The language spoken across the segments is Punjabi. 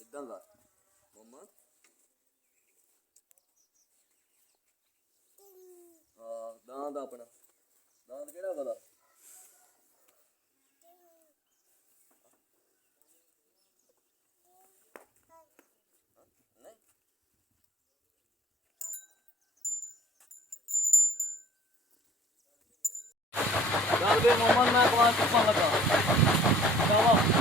ਇਦਾਂ ਦਾ ਮੰਮਾ ਦਾਂਦ ਆਪਣਾ ਦਾਂਦ ਕਿਹੜਾ ਪਤਾ ਚੱਲ ਵੇ ਮੰਮਾ ਮੈਂ ਕਹਾਂ ਚੁੱਪਾਂ ਲੱਗਾ ਜਾਵਾ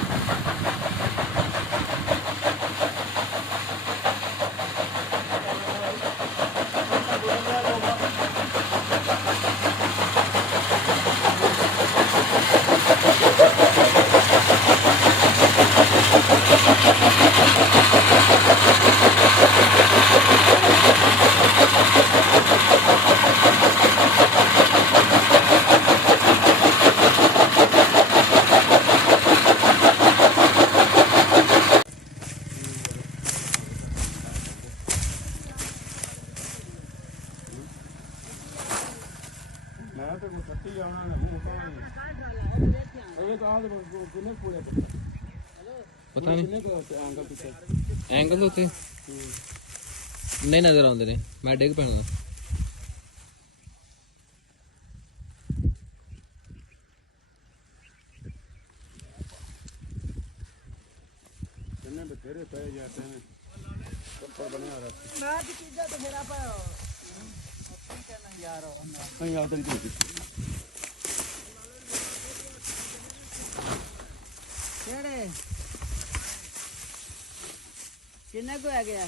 ਪਤਾ ਨਹੀਂ ਐਂਗਲ ਉੱਤੇ ਨਹੀਂ ਨਜ਼ਰ ਆਉਂਦੇ ਨੇ ਮੈਂ ਡਿੱਗ ਪੈਣਾ बथेरे पे जाते हैं बने आ रहा किन्ने को है गया